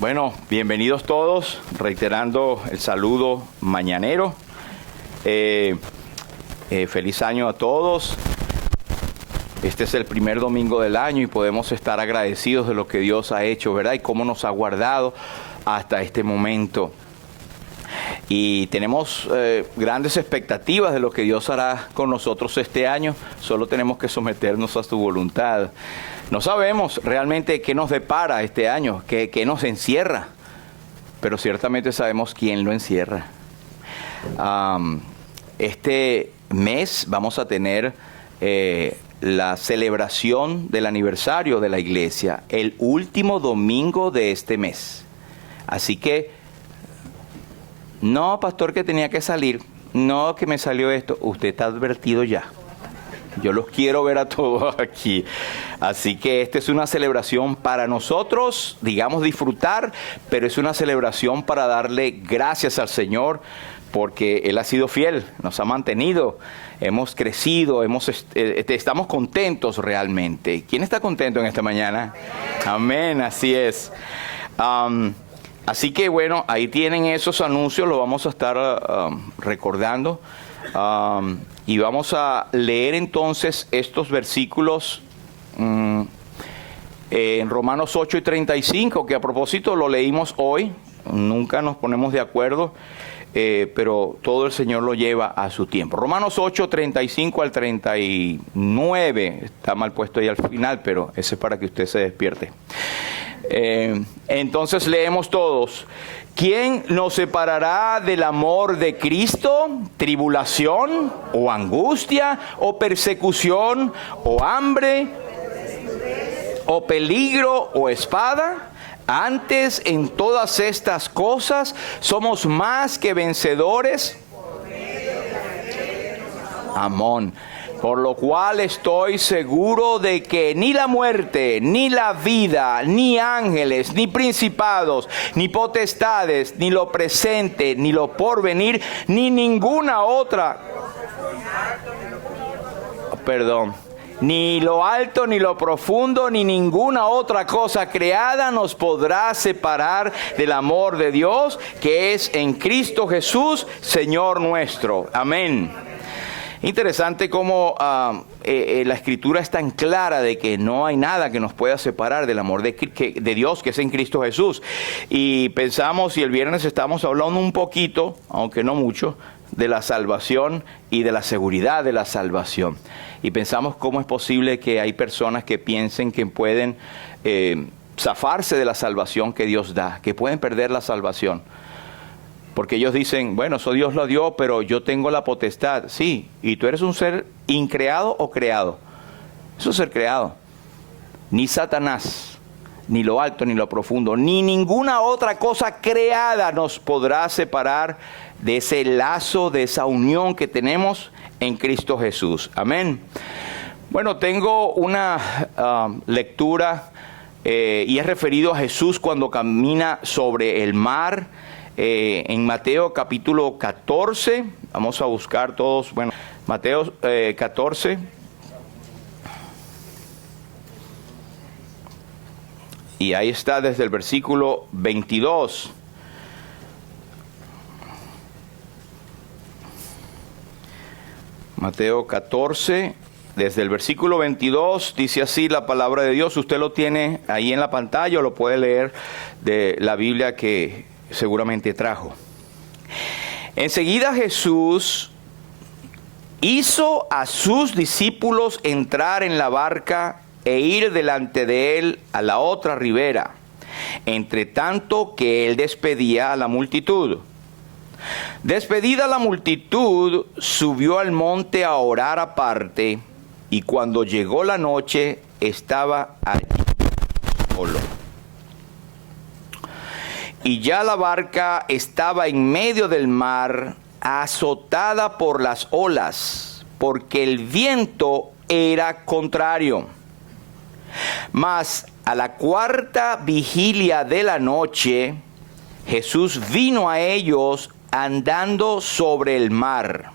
Bueno, bienvenidos todos, reiterando el saludo mañanero. Feliz año a todos. Este es el primer domingo del año y podemos estar agradecidos de lo que Dios ha hecho, ¿verdad? Y cómo nos ha guardado hasta este momento. Y tenemos grandes expectativas de lo que Dios hará con nosotros este año. Solo tenemos que someternos a su voluntad. No sabemos realmente qué nos depara este año, qué nos encierra, pero ciertamente sabemos quién lo encierra. Este mes vamos a tener la celebración del aniversario de la iglesia, el último domingo de este mes. Así que, no, pastor, que tenía que salir, no, que me salió esto, usted está advertido ya. Yo los quiero ver a todos aquí. Así que esta es una celebración para nosotros, digamos disfrutar, pero es una celebración para darle gracias al Señor, porque Él ha sido fiel, nos ha mantenido, hemos crecido, estamos contentos realmente. ¿Quién está contento en esta mañana? Amén, así es. Así que bueno, ahí tienen esos anuncios, lo vamos a estar recordando. Y vamos a leer entonces estos versículos en Romanos 8 y 35, que a propósito lo leímos hoy. Nunca nos ponemos de acuerdo, pero todo el Señor lo lleva a su tiempo. Romanos 8, 35 al 39, está mal puesto ahí al final, pero ese es para que usted se despierte. Entonces leemos todos. ¿Quién nos separará del amor de Cristo? ¿Tribulación o angustia o persecución o hambre o peligro o espada? Antes, en todas estas cosas somos más que vencedores. Amén. Por lo cual estoy seguro de que ni la muerte, ni la vida, ni ángeles, ni principados, ni potestades, ni lo presente, ni lo porvenir, ni ninguna otra, ni lo alto, ni lo profundo, ni ninguna otra cosa creada nos podrá separar del amor de Dios, que es en Cristo Jesús, Señor nuestro. Amén. Interesante cómo la Escritura es tan clara de que no hay nada que nos pueda separar del amor de Dios, que es en Cristo Jesús. Y pensamos, y el viernes estamos hablando un poquito, aunque no mucho, de la salvación y de la seguridad de la salvación. Y pensamos cómo es posible que hay personas que piensen que pueden zafarse de la salvación que Dios da, que pueden perder la salvación. Porque ellos dicen, bueno, eso Dios lo dio, pero yo tengo la potestad. Sí, y tú eres un ser increado o creado. Eso es ser creado. Ni Satanás, ni lo alto, ni lo profundo, ni ninguna otra cosa creada nos podrá separar de ese lazo, de esa unión que tenemos en Cristo Jesús. Amén. Bueno, tengo una lectura y es referido a Jesús cuando camina sobre el mar. En Mateo capítulo 14, vamos a buscar todos, bueno, Mateo 14, y ahí está desde el versículo 22. Mateo 14, desde el versículo 22, dice así la palabra de Dios. Usted lo tiene ahí en la pantalla o lo puede leer de la Biblia que seguramente trajo. Enseguida Jesús hizo a sus discípulos entrar en la barca e ir delante de él a la otra ribera, entre tanto que él despedía a la multitud. Despedida la multitud, subió al monte a orar aparte, y cuando llegó la noche, estaba allí solo. Y ya la barca estaba en medio del mar, azotada por las olas, porque el viento era contrario. Mas a la cuarta vigilia de la noche, Jesús vino a ellos andando sobre el mar.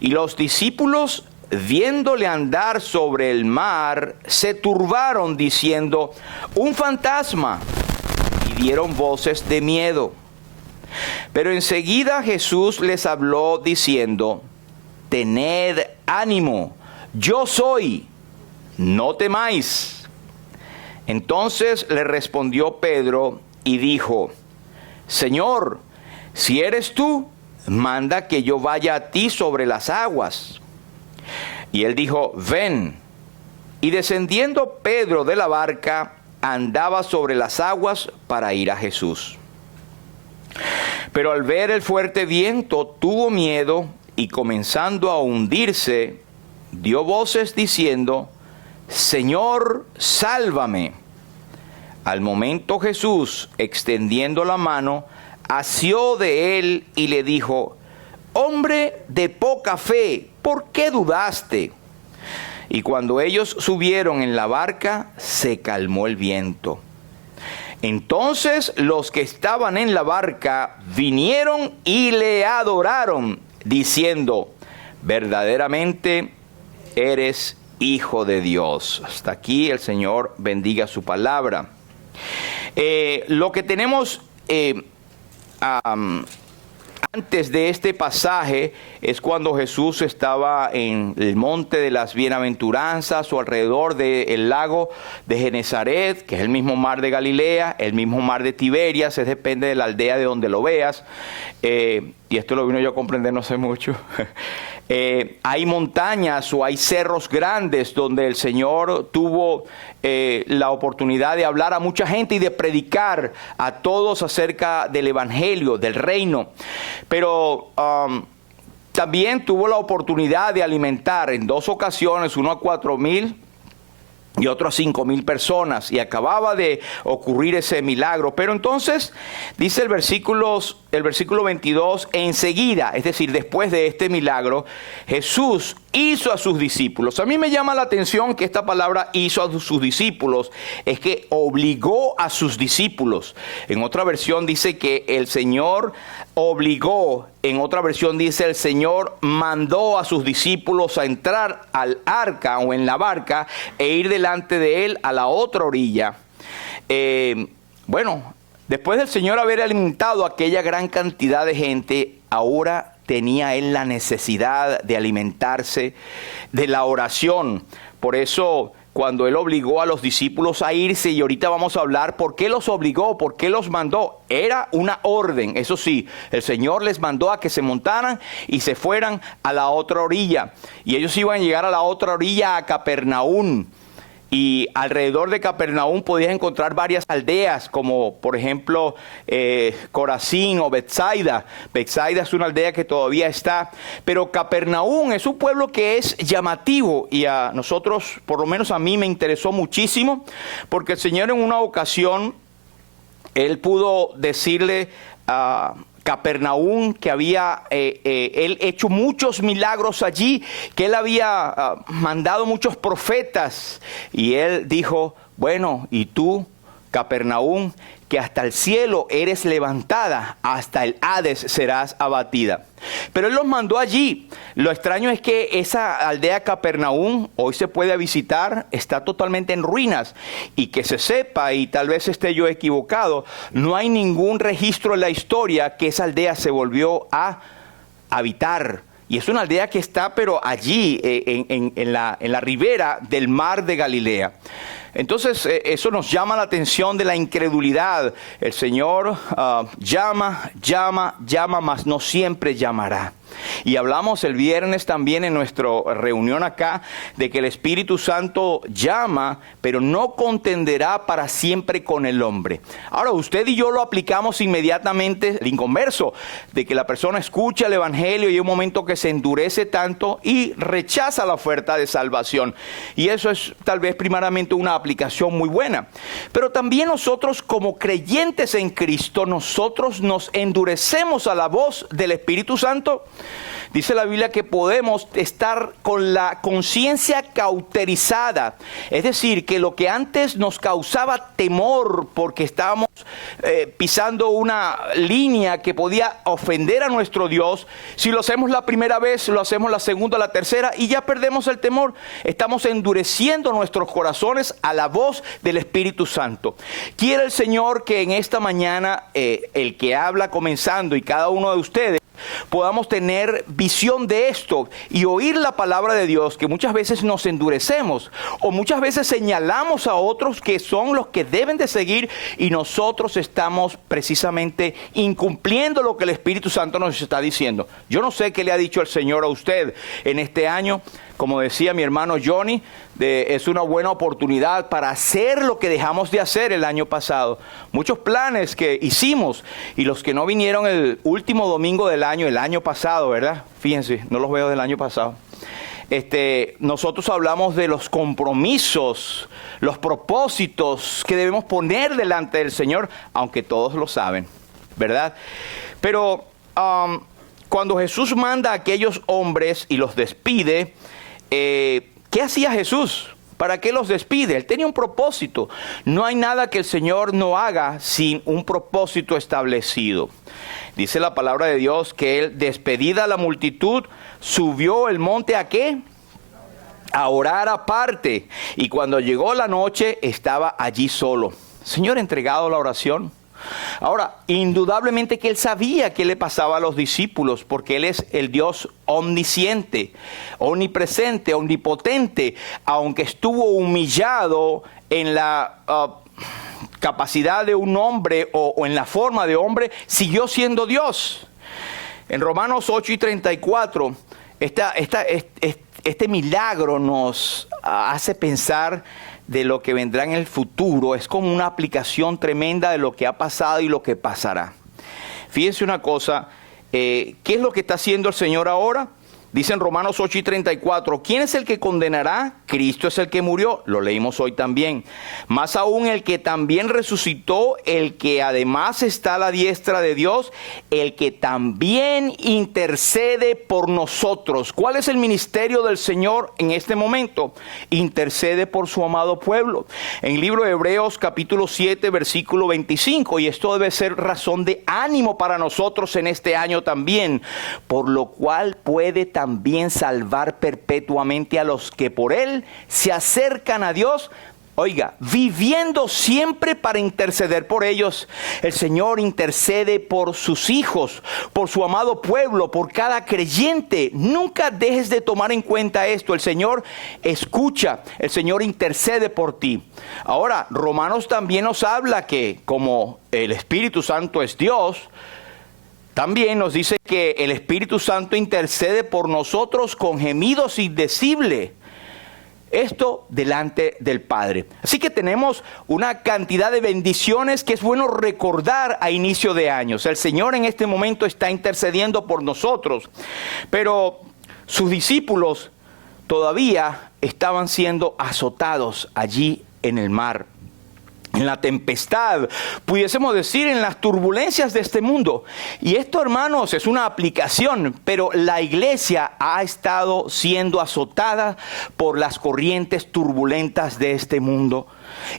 Y los discípulos viéndole andar sobre el mar, se turbaron diciendo, un fantasma, y dieron voces de miedo. Pero enseguida Jesús les habló diciendo, tened ánimo, yo soy, no temáis. Entonces le respondió Pedro y dijo, Señor, si eres tú, manda que yo vaya a ti sobre las aguas. Y él dijo, ven. Y descendiendo Pedro de la barca, andaba sobre las aguas para ir a Jesús. Pero al ver el fuerte viento, tuvo miedo y comenzando a hundirse, dio voces diciendo, Señor, sálvame. Al momento Jesús, extendiendo la mano, asió de él y le dijo, hombre de poca fe, ¿por qué dudaste? Y cuando ellos subieron en la barca, se calmó el viento. Entonces los que estaban en la barca vinieron y le adoraron, diciendo, verdaderamente eres Hijo de Dios. Hasta aquí el Señor bendiga su palabra. Lo que tenemos antes de este pasaje es cuando Jesús estaba en el monte de las bienaventuranzas o alrededor del lago de Genezaret, que es el mismo mar de Galilea, el mismo mar de Tiberias, depende de la aldea de donde lo veas, y esto lo vino yo a comprender no hace mucho. Hay montañas o hay cerros grandes donde el Señor tuvo la oportunidad de hablar a mucha gente y de predicar a todos acerca del evangelio, del reino. Pero también tuvo la oportunidad de alimentar en 2 ocasiones, uno a 4,000 y otro a 5,000 personas, y acababa de ocurrir ese milagro. Pero entonces dice el versículo 22, enseguida, es decir, después de este milagro, Jesús hizo a sus discípulos. A mí me llama la atención que esta palabra hizo a sus discípulos es que obligó a sus discípulos. En otra versión dice que el Señor obligó, en otra versión dice el Señor mandó a sus discípulos a entrar al arca o en la barca e ir delante de él a la otra orilla. Después del Señor haber alimentado a aquella gran cantidad de gente, ahora tenía él la necesidad de alimentarse de la oración. Por eso, cuando él obligó a los discípulos a irse, y ahorita vamos a hablar por qué los obligó, por qué los mandó, era una orden. Eso sí, el Señor les mandó a que se montaran y se fueran a la otra orilla. Y ellos iban a llegar a la otra orilla, a Capernaum. Y alrededor de Capernaum podías encontrar varias aldeas, como por ejemplo Corazín o Betsaida. Betsaida es una aldea que todavía está, pero Capernaum es un pueblo que es llamativo y a nosotros, por lo menos a mí, me interesó muchísimo, porque el Señor en una ocasión, Él pudo decirle a Capernaum que había él hecho muchos milagros allí, que él había mandado muchos profetas, y él dijo, bueno, y tú, Capernaum, que hasta el cielo eres levantada, hasta el Hades serás abatida. Pero él los mandó allí. Lo extraño es que esa aldea Capernaum hoy se puede visitar, está totalmente en ruinas, y que se sepa, y tal vez esté yo equivocado, no hay ningún registro en la historia que esa aldea se volvió a habitar. Y es una aldea que está pero allí en la ribera del mar de Galilea. Entonces eso nos llama la atención de la incredulidad. El Señor llama, mas no siempre llamará. Y hablamos el viernes también en nuestra reunión acá de que el Espíritu Santo llama, pero no contenderá para siempre con el hombre. Ahora, usted y yo lo aplicamos inmediatamente, el inconverso, de que la persona escucha el Evangelio y hay un momento que se endurece tanto y rechaza la oferta de salvación. Y eso es tal vez primariamente una aplicación muy buena. Pero también nosotros como creyentes en Cristo, nosotros nos endurecemos a la voz del Espíritu Santo. Dice la Biblia que podemos estar con la conciencia cauterizada. Es decir, que lo que antes nos causaba temor porque estábamos pisando una línea que podía ofender a nuestro Dios, si lo hacemos la primera vez, lo hacemos la segunda, la tercera y ya perdemos el temor. Estamos endureciendo nuestros corazones a la voz del Espíritu Santo. Quiere el Señor que en esta mañana el que habla comenzando y cada uno de ustedes podamos tener visión de esto y oír la palabra de Dios, que muchas veces nos endurecemos o muchas veces señalamos a otros que son los que deben de seguir y nosotros estamos precisamente incumpliendo lo que el Espíritu Santo nos está diciendo. Yo no sé qué le ha dicho el Señor a usted en este año. Como decía mi hermano Johnny, es una buena oportunidad para hacer lo que dejamos de hacer el año pasado. Muchos planes que hicimos y los que no vinieron el último domingo del año, el año pasado, ¿verdad? Fíjense, no los veo del año pasado. Nosotros hablamos de los compromisos, los propósitos que debemos poner delante del Señor, aunque todos lo saben, ¿verdad? Pero cuando Jesús manda a aquellos hombres y los despide, ¿qué hacía Jesús? ¿Para qué los despide? Él tenía un propósito. No hay nada que el Señor no haga sin un propósito establecido. Dice la palabra de Dios que Él, despedida la multitud, subió el monte ¿a qué? A orar aparte. Y cuando llegó la noche, estaba allí solo. Señor, entregado a la oración. Ahora, indudablemente que Él sabía qué le pasaba a los discípulos, porque Él es el Dios omnisciente, omnipresente, omnipotente, aunque estuvo humillado en la capacidad de un hombre o en la forma de hombre, siguió siendo Dios. En Romanos 8:34, este milagro nos hace pensar de lo que vendrá en el futuro. Es como una aplicación tremenda de lo que ha pasado y lo que pasará. Fíjense una cosa, ¿qué es lo que está haciendo el Señor ahora? Dice en Romanos 8:34, ¿quién es el que condenará? Cristo es el que murió, lo leímos hoy también. Más aún el que también resucitó, el que además está a la diestra de Dios, el que también intercede por nosotros. ¿Cuál es el ministerio del Señor en este momento? Intercede por su amado pueblo. En el libro de Hebreos capítulo 7 versículo 25, y esto debe ser razón de ánimo para nosotros en este año también, por lo cual puede también salvar perpetuamente a los que por Él se acercan a Dios, oiga, viviendo siempre para interceder por ellos. El Señor intercede por sus hijos, por su amado pueblo, por cada creyente. Nunca dejes de tomar en cuenta esto. El Señor escucha, el Señor intercede por ti. Ahora, Romanos también nos habla que como el Espíritu Santo es Dios, también nos dice que el Espíritu Santo intercede por nosotros con gemidos indecibles. Esto delante del Padre. Así que tenemos una cantidad de bendiciones que es bueno recordar a inicio de años. El Señor en este momento está intercediendo por nosotros, pero sus discípulos todavía estaban siendo azotados allí en el mar, en la tempestad, pudiésemos decir en las turbulencias de este mundo. Y esto, hermanos, es una aplicación, pero la iglesia ha estado siendo azotada por las corrientes turbulentas de este mundo.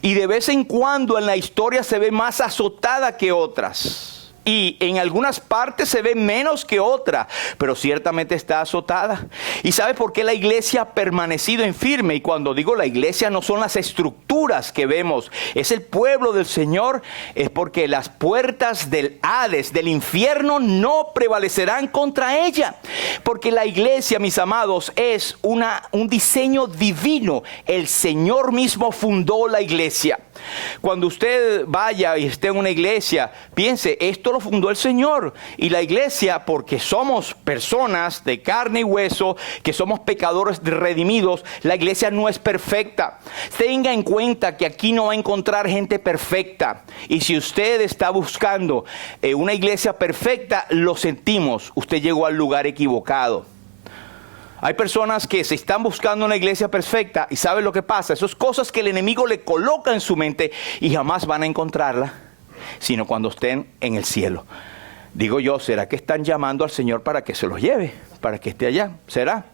Y de vez en cuando en la historia se ve más azotada que otras. Y en algunas partes se ve menos que otra, pero ciertamente está azotada. ¿Y sabe por qué la iglesia ha permanecido en firme? Y cuando digo la iglesia no son las estructuras que vemos, es el pueblo del Señor, es porque las puertas del Hades, del infierno, no prevalecerán contra ella. Porque la iglesia, mis amados, es un diseño divino. El Señor mismo fundó la iglesia. Cuando usted vaya y esté en una iglesia, piense, esto lo fundó el Señor. Y la iglesia, porque somos personas de carne y hueso, que somos pecadores redimidos, la iglesia no es perfecta. Tenga en cuenta que aquí no va a encontrar gente perfecta. Y si usted está buscando una iglesia perfecta, lo sentimos, usted llegó al lugar equivocado. Hay personas que se están buscando una iglesia perfecta y ¿saben lo que pasa? Esas cosas que el enemigo le coloca en su mente y jamás van a encontrarla, sino cuando estén en el cielo. Digo yo, ¿será que están llamando al Señor para que se los lleve? para que esté allá. ¿Será?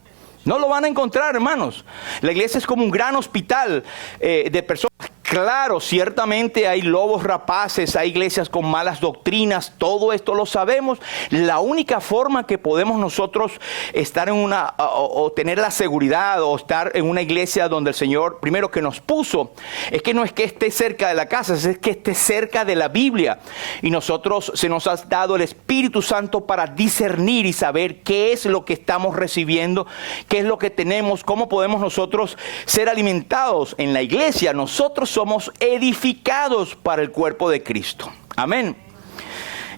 No lo van a encontrar, hermanos. La iglesia es como un gran hospital de personas. Claro, ciertamente hay lobos rapaces, hay iglesias con malas doctrinas, todo esto lo sabemos. La única forma que podemos nosotros estar en una, o tener la seguridad, o estar en una iglesia donde el Señor, primero que nos puso, es que no es que esté cerca de la casa, es que esté cerca de la Biblia. Y nosotros, se nos ha dado el Espíritu Santo para discernir y saber qué es lo que estamos recibiendo, qué es lo que tenemos, cómo podemos nosotros ser alimentados en la iglesia. Nosotros somos edificados para el cuerpo de Cristo. Amén.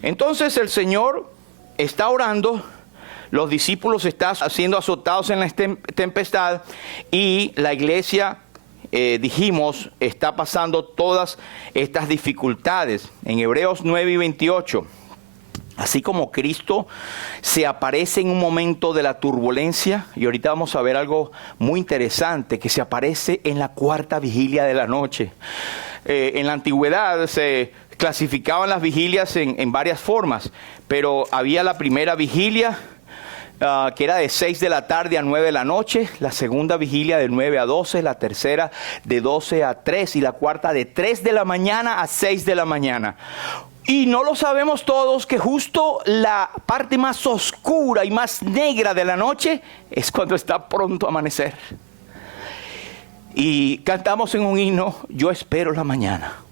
Entonces el Señor está orando, los discípulos están siendo azotados en la tempestad y la iglesia, dijimos, está pasando todas estas dificultades. En Hebreos 9 y 28. Así como Cristo se aparece en un momento de la turbulencia, y ahorita vamos a ver algo muy interesante, que se aparece en la cuarta vigilia de la noche. En la antigüedad se clasificaban las vigilias en varias formas, pero había la primera vigilia, que era de 6 de la tarde a 9 de la noche, la segunda vigilia de 9 a 12, la tercera de 12 a 3 y la cuarta de 3 de la mañana a 6 de la mañana. Y no lo sabemos todos que justo la parte más oscura y más negra de la noche es cuando está pronto a amanecer. Y cantamos en un himno, yo espero la mañana.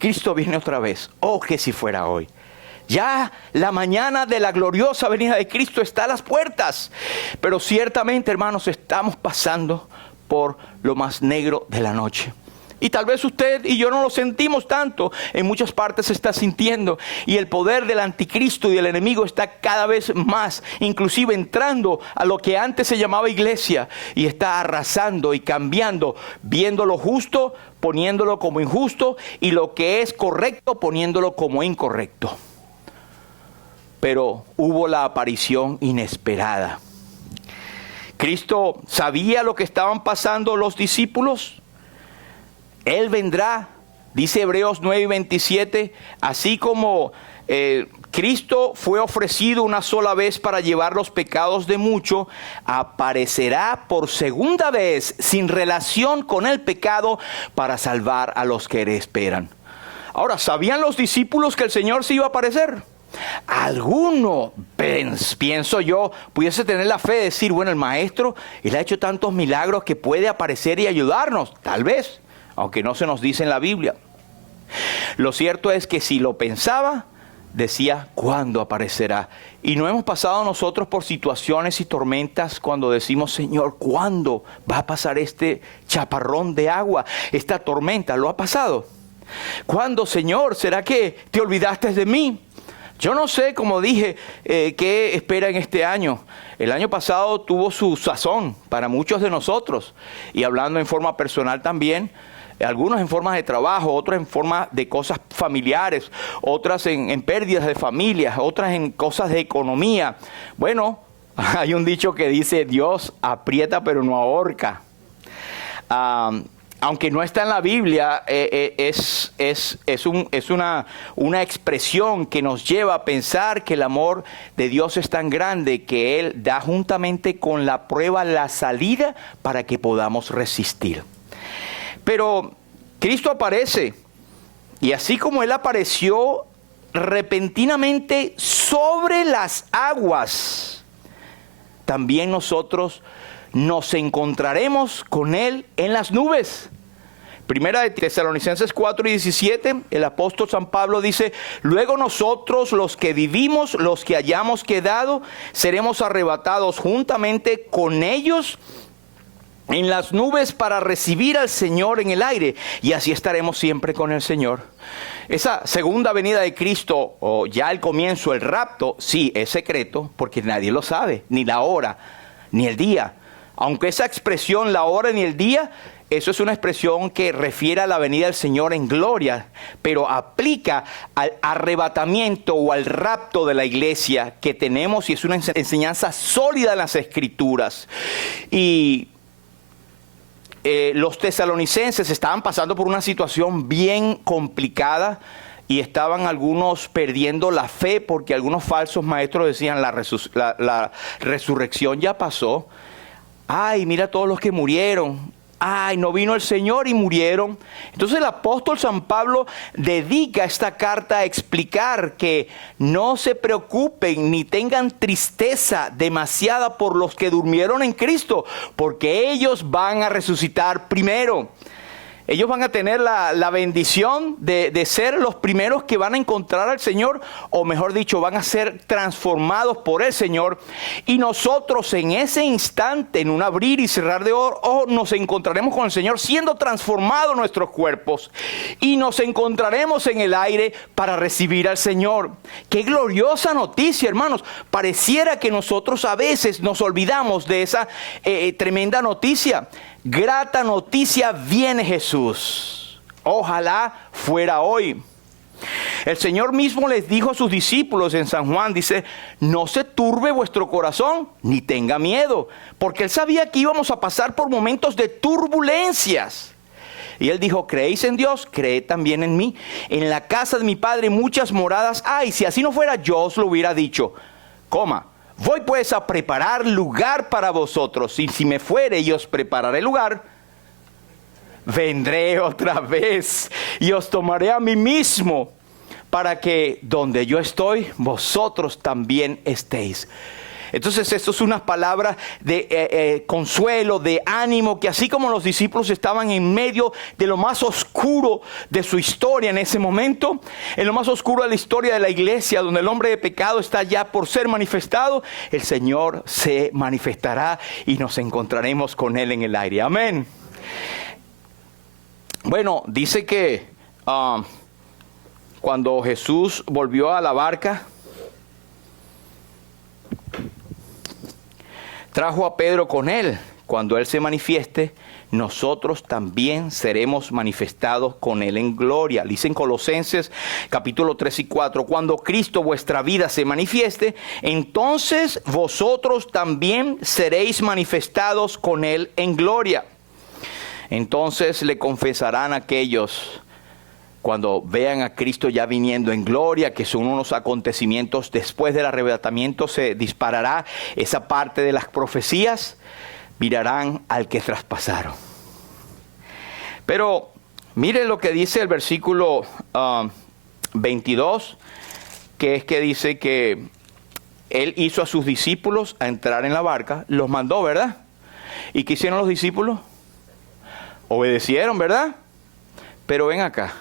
Cristo viene otra vez. Oh, que si fuera hoy. Ya la mañana de la gloriosa venida de Cristo está a las puertas. Pero ciertamente, hermanos, estamos pasando por lo más negro de la noche. Y tal vez usted y yo no lo sentimos tanto, en muchas partes se está sintiendo. Y el poder del anticristo y del enemigo está cada vez más, inclusive entrando a lo que antes se llamaba iglesia. Y está arrasando y cambiando, viendo lo justo, poniéndolo como injusto, y lo que es correcto, poniéndolo como incorrecto. Pero hubo la aparición inesperada. Cristo sabía lo que estaban pasando los discípulos. Él vendrá, dice Hebreos 9 y 27, así como Cristo fue ofrecido una sola vez para llevar los pecados de muchos, aparecerá por segunda vez sin relación con el pecado para salvar a los que le esperan. Ahora, ¿sabían los discípulos que el Señor se iba a aparecer? Alguno, pienso yo, pudiese tener la fe de decir, bueno, el maestro, él ha hecho tantos milagros que puede aparecer y ayudarnos, tal vez. Aunque no se nos dice en la Biblia. Lo cierto es que si lo pensaba, decía, ¿cuándo aparecerá? Y no hemos pasado nosotros por situaciones y tormentas cuando decimos, Señor, ¿cuándo va a pasar este chaparrón de agua? Esta tormenta, ¿lo ha pasado? ¿Cuándo, Señor? ¿Será que te olvidaste de mí? Yo no sé, como dije, qué espera en este año. El año pasado tuvo su sazón para muchos de nosotros. Y hablando en forma personal también, algunos en forma de trabajo, otros en forma de cosas familiares, otras en pérdidas de familias, otras en cosas de economía. Bueno, hay un dicho que dice, Dios aprieta pero no ahorca. Aunque no está en la Biblia, es una expresión que nos lleva a pensar que el amor de Dios es tan grande que Él da juntamente con la prueba la salida para que podamos resistir. Pero Cristo aparece, y así como Él apareció repentinamente sobre las aguas, también nosotros nos encontraremos con Él en las nubes. Primera de Tesalonicenses 4 y 17, el apóstol San Pablo dice, luego nosotros los que vivimos, los que hayamos quedado, seremos arrebatados juntamente con ellos en las nubes para recibir al Señor en el aire, y así estaremos siempre con el Señor. Esa segunda venida de Cristo, o ya el comienzo, el rapto, sí, es secreto, porque nadie lo sabe, ni la hora, ni el día. Aunque esa expresión, la hora ni el día, eso es una expresión que refiere a la venida del Señor en gloria, pero aplica al arrebatamiento o al rapto de la iglesia que tenemos, y es una enseñanza sólida en las Escrituras. Y los tesalonicenses estaban pasando por una situación bien complicada. y estaban algunos perdiendo la fe porque algunos falsos maestros decían la resurrección ya pasó. Ay, mira todos los que murieron. Ay, no vino el Señor y murieron. Entonces el apóstol San Pablo dedica esta carta a explicar que no se preocupen ni tengan tristeza demasiada por los que durmieron en Cristo, porque ellos van a resucitar primero. Ellos van a tener la bendición de ser los primeros que van a encontrar al Señor, o mejor dicho, van a ser transformados por el Señor. Y nosotros en ese instante, en un abrir y cerrar de ojos, nos encontraremos con el Señor siendo transformados nuestros cuerpos. Y nos encontraremos en el aire para recibir al Señor. ¡Qué gloriosa noticia, hermanos! Pareciera que nosotros a veces nos olvidamos de esa tremenda noticia. Grata noticia, viene Jesús. Ojalá fuera hoy. El Señor mismo les dijo a sus discípulos en San Juan, dice, no se turbe vuestro corazón, ni tenga miedo, porque Él sabía que íbamos a pasar por momentos de turbulencias. Y Él dijo, ¿creéis en Dios? Creed también en mí. En la casa de mi Padre muchas moradas hay. Si así no fuera, yo os lo hubiera dicho. Voy pues a preparar lugar para vosotros, y si me fuere y os prepararé lugar, vendré otra vez y os tomaré a mí mismo, para que donde yo estoy, vosotros también estéis. Entonces esto es una palabra de consuelo, de ánimo, que así como los discípulos estaban en medio de lo más oscuro de su historia en ese momento, en lo más oscuro de la historia de la iglesia, donde el hombre de pecado está ya por ser manifestado, el Señor se manifestará y nos encontraremos con Él en el aire. Amén. Bueno, dice que cuando Jesús volvió a la barca, trajo a Pedro con él. Cuando Él se manifieste, nosotros también seremos manifestados con Él en gloria. Dice en Colosenses capítulo 3 y 4, cuando Cristo vuestra vida se manifieste, entonces vosotros también seréis manifestados con Él en gloria. Entonces le confesarán a aquellos, cuando vean a Cristo ya viniendo en gloria, que son unos acontecimientos después del arrebatamiento, se disparará esa parte de las profecías, mirarán al que traspasaron. Pero mire lo que dice el versículo 22, que es que dice que Él hizo a sus discípulos a entrar en la barca, los mandó, ¿verdad? ¿Y qué hicieron los discípulos? Obedecieron, ¿verdad? Pero ven acá.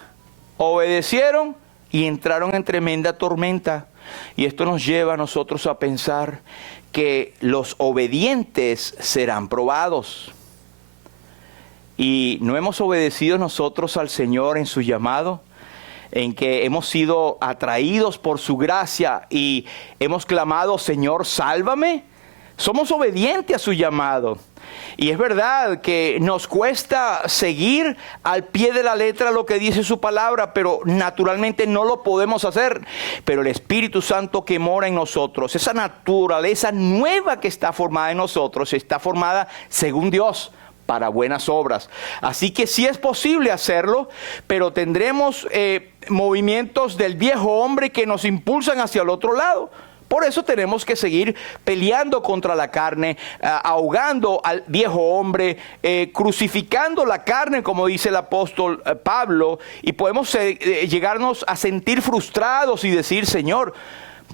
Obedecieron y entraron en tremenda tormenta. Y esto nos lleva a nosotros a pensar que los obedientes serán probados. Y no hemos obedecido nosotros al Señor en su llamado, en que hemos sido atraídos por su gracia y hemos clamado, Señor, sálvame. Somos obedientes a su llamado. Y es verdad que nos cuesta seguir al pie de la letra lo que dice su palabra, pero naturalmente no lo podemos hacer. Pero el Espíritu Santo que mora en nosotros, esa naturaleza nueva que está formada en nosotros, está formada según Dios para buenas obras. Así que sí es posible hacerlo, pero tendremos movimientos del viejo hombre que nos impulsan hacia el otro lado. Por eso tenemos que seguir peleando contra la carne, ahogando al viejo hombre, crucificando la carne, como dice el apóstol Pablo, y podemos llegarnos a sentir frustrados y decir, Señor,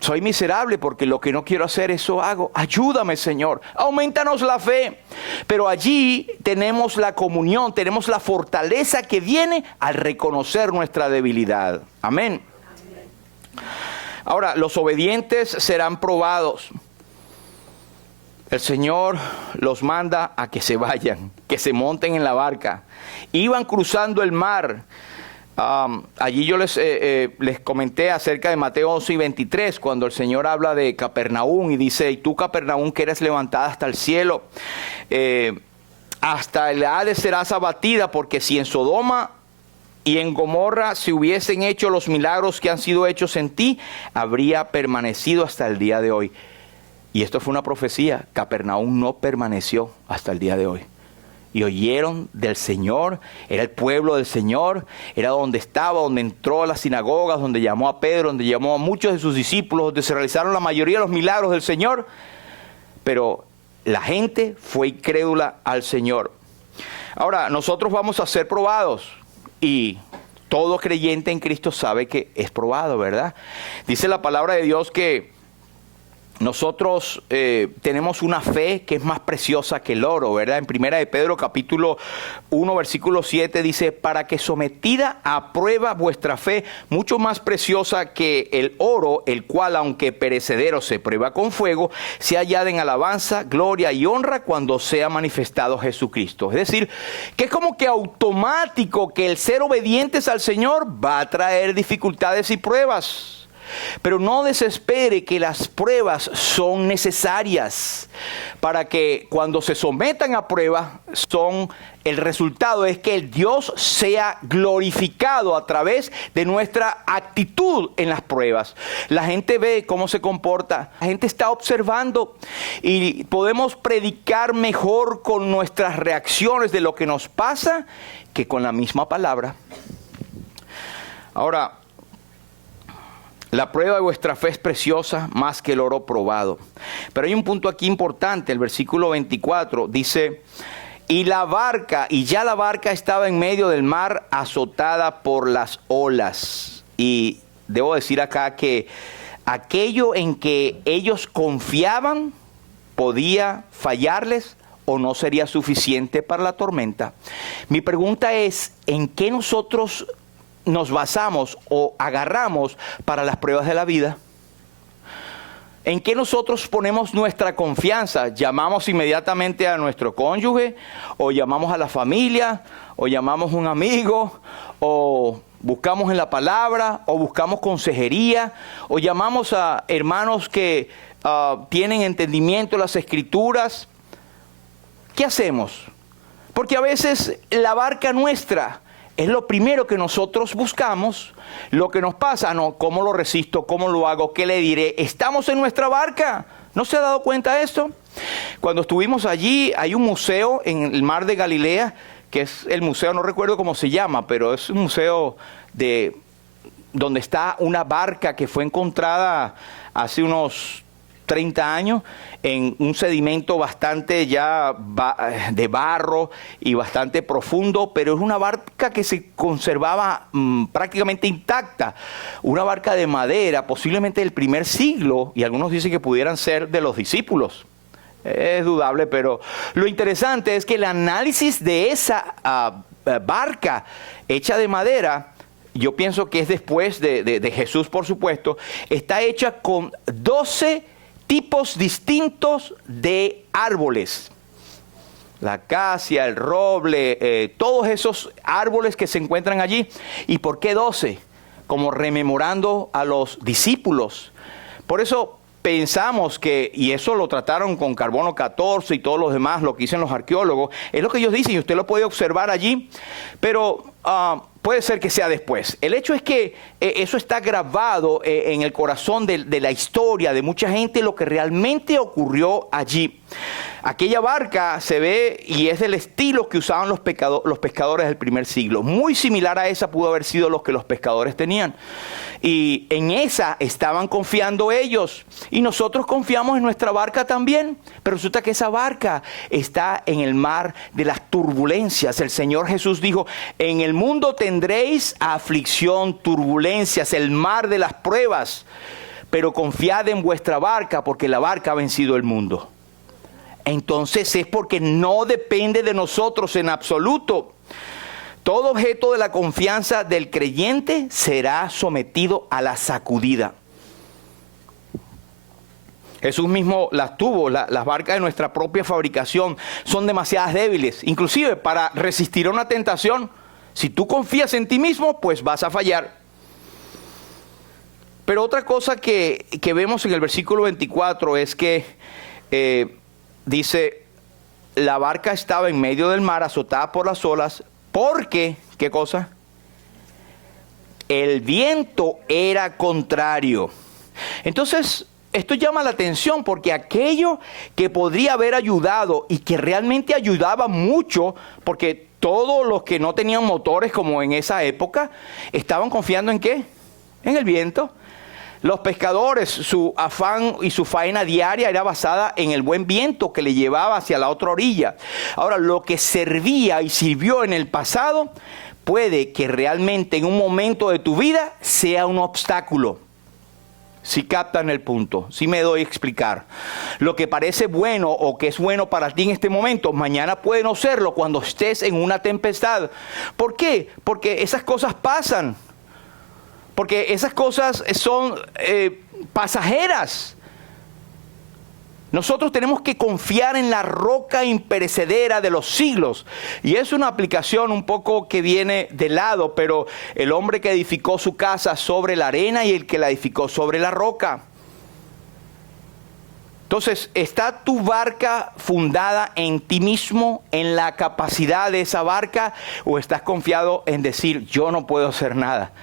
soy miserable porque lo que no quiero hacer, eso hago. Ayúdame, Señor. Aumentanos la fe. Pero allí tenemos la comunión, tenemos la fortaleza que viene al reconocer nuestra debilidad. Amén. Ahora, los obedientes serán probados. El Señor los manda a que se vayan, que se monten en la barca. Iban cruzando el mar. Allí yo les comenté acerca de Mateo 11 y 23, cuando el Señor habla de Capernaum y dice, y tú, Capernaum, que eres levantada hasta el cielo, hasta el Hades serás abatida, porque si en Sodoma y en Gomorra se hubiesen hecho los milagros que han sido hechos en ti, habría permanecido hasta el día de hoy. Y esto fue una profecía. Capernaum no permaneció hasta el día de hoy. y oyeron del Señor. Era el pueblo del Señor, era donde estaba, donde entró a las sinagogas, donde llamó a Pedro, donde llamó a muchos de sus discípulos, donde se realizaron la mayoría de los milagros del Señor. Pero la gente fue incrédula al Señor. Ahora, nosotros vamos a ser probados y todo creyente en Cristo sabe que es probado, ¿verdad? Dice la palabra de Dios que nosotros tenemos una fe que es más preciosa que el oro, ¿verdad? En Primera de Pedro capítulo 1 versículo 7 dice, para que sometida a prueba vuestra fe, mucho más preciosa que el oro, el cual aunque perecedero se prueba con fuego, se hallada en alabanza, gloria y honra cuando sea manifestado Jesucristo. Es decir, que es como que automático que el ser obedientes al Señor va a traer dificultades y pruebas. Pero no desespere que las pruebas son necesarias para que cuando se sometan a prueba, el resultado es que el Dios sea glorificado a través de nuestra actitud en las pruebas. La gente ve cómo se comporta, la gente está observando y podemos predicar mejor con nuestras reacciones de lo que nos pasa que con la misma palabra. Ahora, la prueba de vuestra fe es preciosa más que el oro probado. Pero hay un punto aquí importante, el versículo 24 dice, y ya la barca estaba en medio del mar azotada por las olas. Y debo decir acá que aquello en que ellos confiaban podía fallarles o no sería suficiente para la tormenta. Mi pregunta es, ¿en qué nosotros nos basamos o agarramos para las pruebas de la vida? ¿En qué nosotros ponemos nuestra confianza? ¿Llamamos inmediatamente a nuestro cónyuge? ¿O llamamos a la familia? ¿O llamamos a un amigo? ¿O buscamos en la palabra? ¿O buscamos consejería? ¿O llamamos a hermanos que tienen entendimiento de las Escrituras? ¿Qué hacemos? Porque a veces la barca nuestra es lo primero que nosotros buscamos. Lo que nos pasa, no, ¿cómo lo resisto? ¿Cómo lo hago? ¿Qué le diré? Estamos en nuestra barca. ¿No se ha dado cuenta de esto? Cuando estuvimos allí, hay un museo en el mar de Galilea, que es el museo, no recuerdo cómo se llama, pero es un museo donde está una barca que fue encontrada hace unos 30 años en un sedimento bastante ya de barro y bastante profundo, pero es una barca que se conservaba prácticamente intacta, una barca de madera, posiblemente del primer siglo, y algunos dicen que pudieran ser de los discípulos. Es dudable, pero lo interesante es que el análisis de esa barca hecha de madera, yo pienso que es después de Jesús, por supuesto, está hecha con 12 tipos distintos de árboles. La acacia, el roble, todos esos árboles que se encuentran allí. ¿Y por qué 12? Como rememorando a los discípulos. Por eso pensamos que, y eso lo trataron con carbono 14 y todos los demás, lo que dicen los arqueólogos, es lo que ellos dicen y usted lo puede observar allí, pero puede ser que sea después. El hecho es que eso está grabado en el corazón de la historia de mucha gente, lo que realmente ocurrió allí. Aquella barca se ve y es del estilo que usaban los pescadores del primer siglo. Muy similar a esa pudo haber sido los que los pescadores tenían. Y en esa estaban confiando ellos. Y nosotros confiamos en nuestra barca también. Pero resulta que esa barca está en el mar de las turbulencias. El Señor Jesús dijo, en el mundo tendréis aflicción, turbulencias, el mar de las pruebas. Pero confiad en vuestra barca porque la barca ha vencido el mundo. Entonces es porque no depende de nosotros en absoluto. Todo objeto de la confianza del creyente será sometido a la sacudida. Jesús mismo las tuvo, las barcas de nuestra propia fabricación son demasiadas débiles, inclusive para resistir a una tentación. Si tú confías en ti mismo, pues vas a fallar. Pero otra cosa que vemos en el versículo 24 es que dice, la barca estaba en medio del mar azotada por las olas, porque, ¿qué cosa? El viento era contrario. Entonces, esto llama la atención porque aquello que podría haber ayudado y que realmente ayudaba mucho, porque todos los que no tenían motores como en esa época, estaban confiando ¿en qué? En el viento. Los pescadores, su afán y su faena diaria era basada en el buen viento que le llevaba hacia la otra orilla. Ahora, lo que servía y sirvió en el pasado, puede que realmente en un momento de tu vida sea un obstáculo. Si captan el punto, si me doy a explicar. Lo que parece bueno o que es bueno para ti en este momento, mañana puede no serlo cuando estés en una tempestad. ¿Por qué? Porque esas cosas pasan. Porque esas cosas son pasajeras. Nosotros tenemos que confiar en la roca imperecedera de los siglos. Y es una aplicación un poco que viene de lado, pero el hombre que edificó su casa sobre la arena y el que la edificó sobre la roca. Entonces, ¿está tu barca fundada en ti mismo, en la capacidad de esa barca? ¿O estás confiado en decir, yo no puedo hacer nada?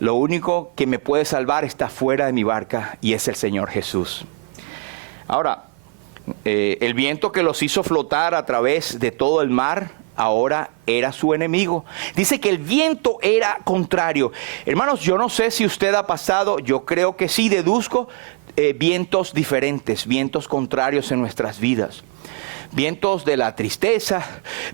Lo único que me puede salvar está fuera de mi barca y es el Señor Jesús. Ahora, el viento que los hizo flotar a través de todo el mar, ahora era su enemigo. Dice que el viento era contrario. Hermanos, yo no sé si usted ha pasado, yo creo que sí, deduzco, vientos diferentes, vientos contrarios en nuestras vidas. Vientos de la tristeza,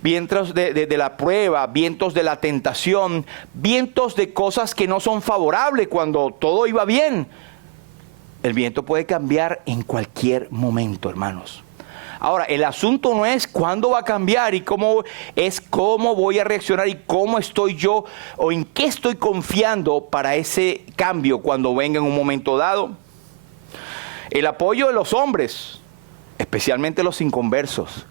vientos de la prueba, vientos de la tentación, vientos de cosas que no son favorables cuando todo iba bien. El viento puede cambiar en cualquier momento, hermanos. Ahora, el asunto no es cuándo va a cambiar y cómo voy a reaccionar y cómo estoy yo o en qué estoy confiando para ese cambio cuando venga en un momento dado. El apoyo de los hombres, especialmente los inconversos.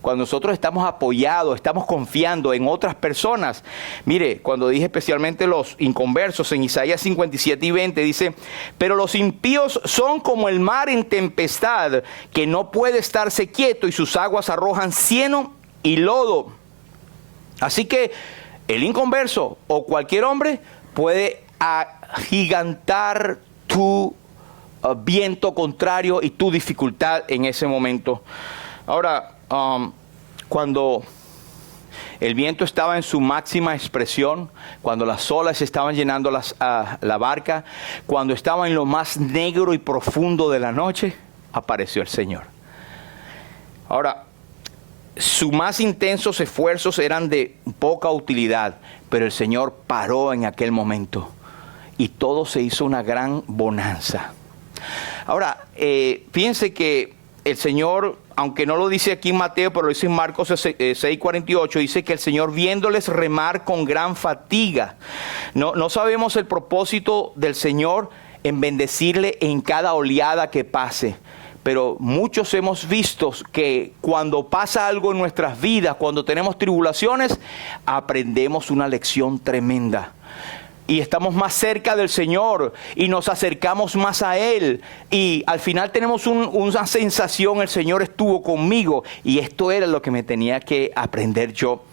Cuando nosotros estamos apoyados, estamos confiando en otras personas. Mire, cuando dije especialmente los inconversos, en Isaías 57 y 20 dice, pero los impíos son como el mar en tempestad, que no puede estarse quieto y sus aguas arrojan cieno y lodo. Así que el inconverso o cualquier hombre puede agigantar tu viento contrario y tu dificultad en ese momento. Ahora, cuando el viento estaba en su máxima expresión, cuando las olas estaban llenando la barca, cuando estaba en lo más negro y profundo de la noche, apareció el Señor. Ahora, sus más intensos esfuerzos eran de poca utilidad, pero el Señor paró en aquel momento y todo se hizo una gran bonanza. Ahora, fíjense que el Señor, aunque no lo dice aquí en Mateo, pero lo dice en Marcos 6:48, dice que el Señor viéndoles remar con gran fatiga. No sabemos el propósito del Señor en bendecirle en cada oleada que pase. Pero muchos hemos visto que cuando pasa algo en nuestras vidas, cuando tenemos tribulaciones, aprendemos una lección tremenda. Y estamos más cerca del Señor y nos acercamos más a Él. Y al final tenemos una sensación, el Señor estuvo conmigo. Y esto era lo que me tenía que aprender yo.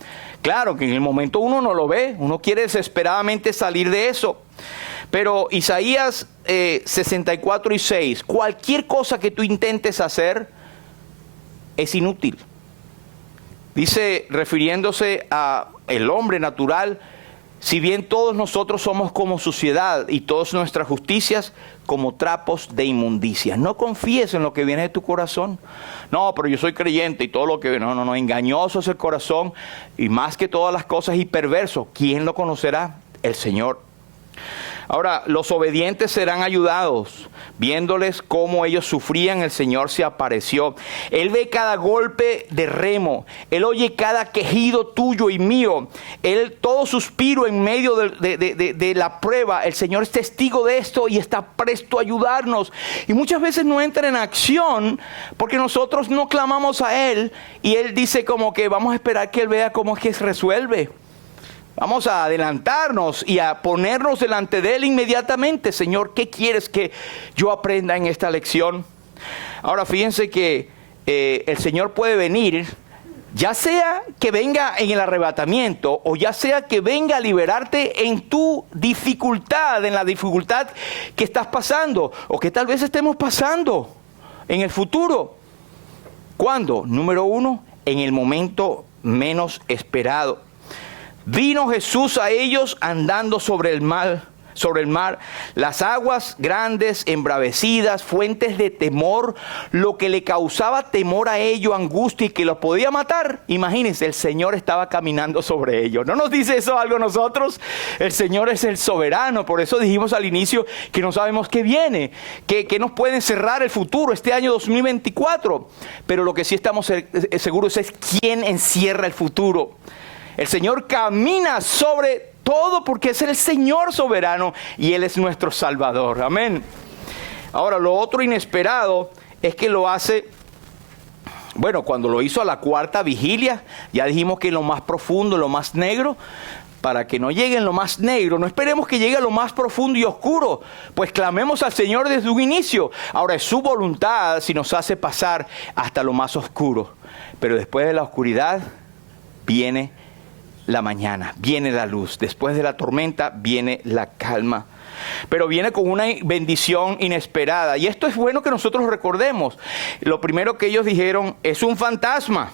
Claro que en el momento uno no lo ve, uno quiere desesperadamente salir de eso. Pero Isaías 64:6, cualquier cosa que tú intentes hacer es inútil. Dice, refiriéndose a el hombre natural, si bien todos nosotros somos como suciedad y todas nuestras justicias como trapos de inmundicia. No confíes en lo que viene de tu corazón. No, pero yo soy creyente y todo lo que... No, engañoso es el corazón y más que todas las cosas y perverso. ¿Quién lo conocerá? El Señor. Ahora, los obedientes serán ayudados. Viéndoles cómo ellos sufrían, el Señor se apareció. Él ve cada golpe de remo. Él oye cada quejido tuyo y mío. Él, todo suspiro en medio de la prueba. El Señor es testigo de esto y está presto a ayudarnos. Y muchas veces no entra en acción porque nosotros no clamamos a Él. Y Él dice como que vamos a esperar que Él vea cómo es que se resuelve. Vamos a adelantarnos y a ponernos delante de Él inmediatamente. Señor, ¿qué quieres que yo aprenda en esta lección? Ahora fíjense que el Señor puede venir Ya sea que venga en el arrebatamiento o ya sea que venga a liberarte en tu dificultad, en la dificultad que estás pasando o que tal vez estemos pasando en el futuro. ¿Cuándo? Número 1, en el momento menos esperado. Vino Jesús a ellos andando sobre el mar, las aguas grandes, embravecidas, fuentes de temor, lo que le causaba temor a ellos, angustia y que los podía matar. Imagínense, el Señor estaba caminando sobre ellos. ¿No nos dice eso algo a nosotros? El Señor es el soberano, por eso dijimos al inicio que no sabemos qué viene, que nos puede encerrar el futuro, este año 2024. Pero lo que sí estamos seguros es quién encierra el futuro. El Señor camina sobre todo porque es el Señor soberano y Él es nuestro Salvador. Amén. Ahora, lo otro inesperado es que lo hace, bueno, cuando lo hizo a la cuarta vigilia, ya dijimos que en lo más profundo, lo más negro, para que no llegue en lo más negro, no esperemos que llegue a lo más profundo y oscuro, pues clamemos al Señor desde un inicio. Ahora, es su voluntad si nos hace pasar hasta lo más oscuro, pero después de la oscuridad viene la mañana, viene la luz. Después de la tormenta viene la calma. Pero viene con una bendición inesperada. Y esto es bueno que nosotros recordemos. Lo primero que ellos dijeron es un fantasma.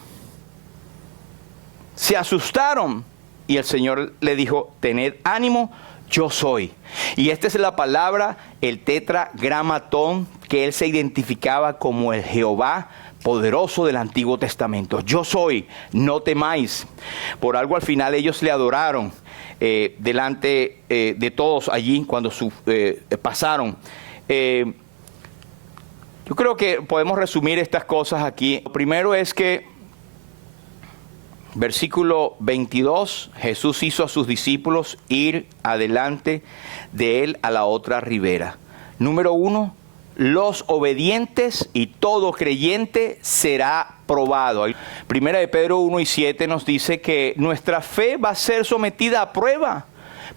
Se asustaron. Y el Señor le dijo, tened ánimo, yo soy. Y esta es la palabra, el tetragramatón, que él se identificaba como el Jehová poderoso del Antiguo Testamento. Yo soy, no temáis. Por algo al final ellos le adoraron delante de todos allí cuando pasaron. Yo creo que podemos resumir estas cosas aquí. Lo primero es que, versículo 22, Jesús hizo a sus discípulos ir adelante de él a la otra ribera. Número 1, los obedientes y todo creyente será probado. Primera de Pedro 1:7 nos dice que nuestra fe va a ser sometida a prueba,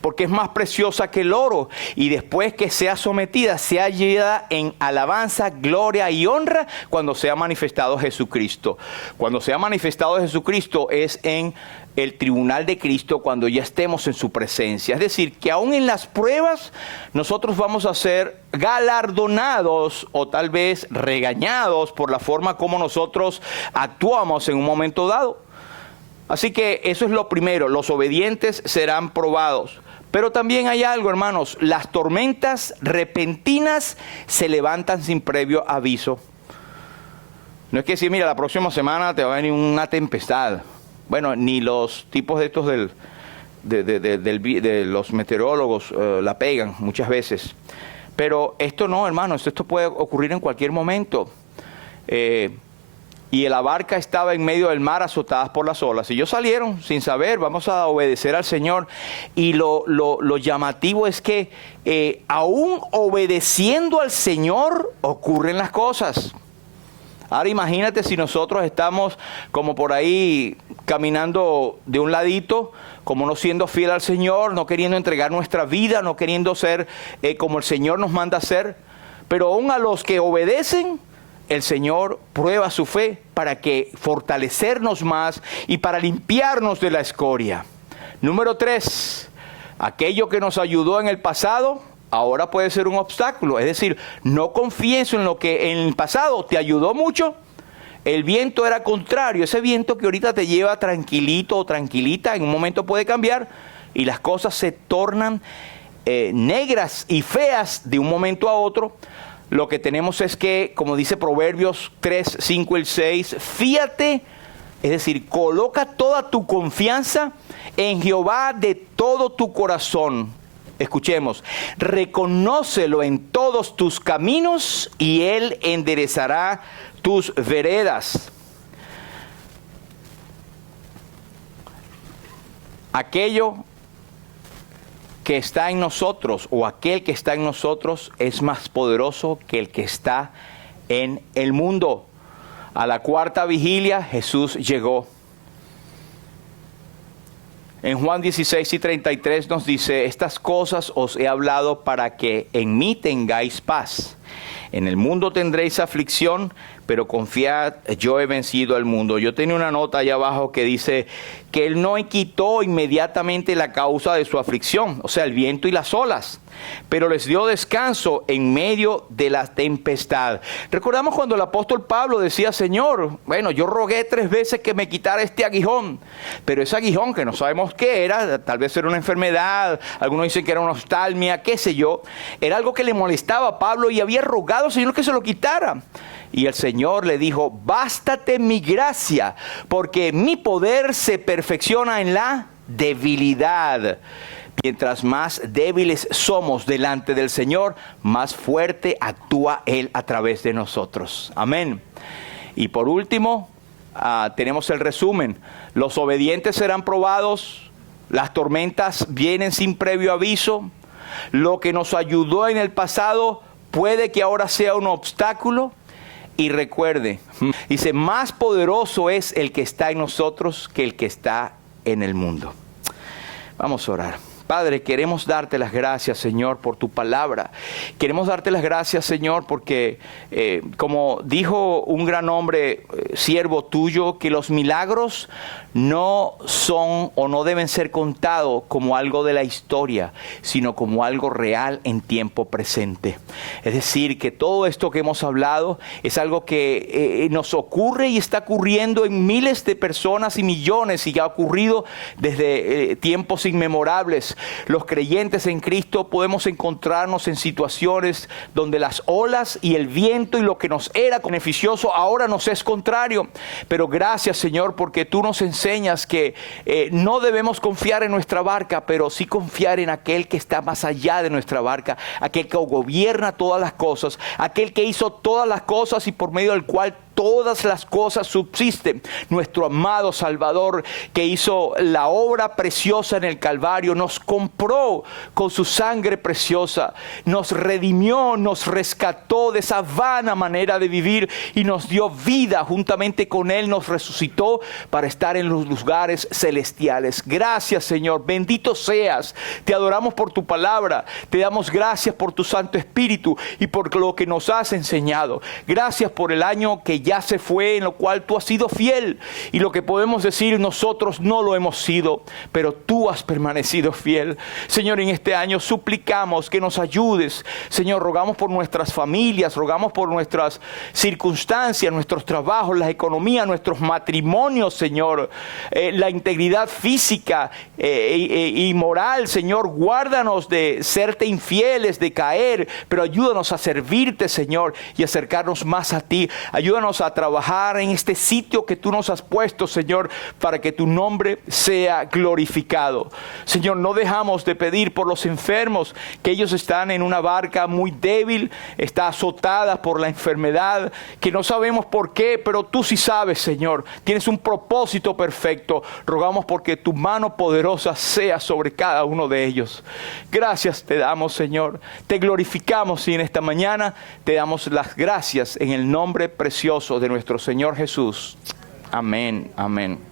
porque es más preciosa que el oro, y después que sea sometida, sea llevada en alabanza, gloria y honra cuando sea manifestado Jesucristo. Cuando sea manifestado Jesucristo es en el tribunal de Cristo, cuando ya estemos en su presencia. Es decir, que aún en las pruebas nosotros vamos a ser galardonados o tal vez regañados por la forma como nosotros actuamos en un momento dado. Así que eso es lo primero, los obedientes serán probados. Pero también hay algo, hermanos, las tormentas repentinas se levantan sin previo aviso. No es que decir, mira, la próxima semana te va a venir una tempestad. Bueno, ni los tipos de estos de los meteorólogos la pegan muchas veces. Pero esto no, hermanos, esto puede ocurrir en cualquier momento. Y la barca estaba en medio del mar azotadas por las olas. Y ellos salieron sin saber, vamos a obedecer al Señor. Y lo llamativo es que aún obedeciendo al Señor ocurren las cosas. Ahora imagínate si nosotros estamos como por ahí caminando de un ladito, como no siendo fiel al Señor, no queriendo entregar nuestra vida, no queriendo ser como el Señor nos manda ser. Pero aún a los que obedecen, el Señor prueba su fe para que fortalecernos más y para limpiarnos de la escoria. Número 3, aquello que nos ayudó en el pasado, ahora puede ser un obstáculo. Es decir, no confíes en lo que en el pasado te ayudó mucho. El viento era contrario. Ese viento que ahorita te lleva tranquilito o tranquilita, en un momento puede cambiar y las cosas se tornan negras y feas de un momento a otro. Lo que tenemos es que, como dice Proverbios 3, 5 y 6, fíate, es decir, coloca toda tu confianza en Jehová de todo tu corazón. Escuchemos, reconócelo en todos tus caminos y Él enderezará tus veredas. Aquello que está en nosotros o aquel que está en nosotros es más poderoso que el que está en el mundo. A la cuarta vigilia Jesús llegó. En Juan 16:33 nos dice, estas cosas os he hablado para que en mí tengáis paz. En el mundo tendréis aflicción, pero confiad, yo he vencido al mundo. Yo tenía una nota allá abajo que dice que Él no quitó inmediatamente la causa de su aflicción, o sea, el viento y las olas, pero les dio descanso en medio de la tempestad. Recordamos cuando el apóstol Pablo decía, Señor, bueno, yo rogué 3 veces que me quitara este aguijón, pero ese aguijón que no sabemos qué era, tal vez era una enfermedad, algunos dicen que era una oftalmia, qué sé yo, era algo que le molestaba a Pablo y había rogado al Señor que se lo quitara. Y el Señor le dijo, bástate mi gracia, porque mi poder se perfecciona en la debilidad. Mientras más débiles somos delante del Señor, más fuerte actúa Él a través de nosotros. Amén. Y por último, tenemos el resumen. Los obedientes serán probados, las tormentas vienen sin previo aviso, lo que nos ayudó en el pasado puede que ahora sea un obstáculo. Y recuerde, dice, más poderoso es el que está en nosotros que el que está en el mundo. Vamos a orar. Padre, queremos darte las gracias, Señor, por tu palabra. Queremos darte las gracias, Señor, porque como dijo un gran hombre, siervo tuyo, que los milagros no son o no deben ser contados como algo de la historia, sino como algo real en tiempo presente. Es decir, que todo esto que hemos hablado es algo que nos ocurre y está ocurriendo en miles de personas y millones, y ha ocurrido desde tiempos inmemorables. Los creyentes en Cristo podemos encontrarnos en situaciones donde las olas y el viento y lo que nos era beneficioso ahora nos es contrario. Pero gracias, Señor, porque tú nos enseñas que no debemos confiar en nuestra barca, pero sí confiar en aquel que está más allá de nuestra barca, aquel que gobierna todas las cosas, aquel que hizo todas las cosas y por medio del cual todas las cosas subsisten. Nuestro amado Salvador, que hizo la obra preciosa en el Calvario, nos compró con su sangre preciosa, nos redimió, nos rescató de esa vana manera de vivir y nos dio vida. Juntamente con Él nos resucitó para estar en los lugares celestiales. Gracias, Señor, bendito seas. Te adoramos por tu palabra, te damos gracias por tu Santo Espíritu y por lo que nos has enseñado. Gracias por el año que ya se fue, en lo cual tú has sido fiel, y lo que podemos decir, nosotros no lo hemos sido, pero tú has permanecido fiel. Señor, en este año suplicamos que nos ayudes. Señor, rogamos por nuestras familias, rogamos por nuestras circunstancias, nuestros trabajos, la economía, nuestros matrimonios, Señor, la integridad física y moral. Señor, guárdanos de serte infieles, de caer, pero ayúdanos a servirte, Señor, y acercarnos más a ti. Ayúdanos a trabajar en este sitio que tú nos has puesto, Señor, para que tu nombre sea glorificado. Señor, no dejamos de pedir por los enfermos, que ellos están en una barca muy débil, está azotada por la enfermedad, que no sabemos por qué, pero tú sí sabes, Señor. Tienes un propósito perfecto. Rogamos porque tu mano poderosa sea sobre cada uno de ellos. Gracias te damos, Señor. Te glorificamos y en esta mañana te damos las gracias en el nombre precioso de nuestro Señor Jesús. Amén, amén.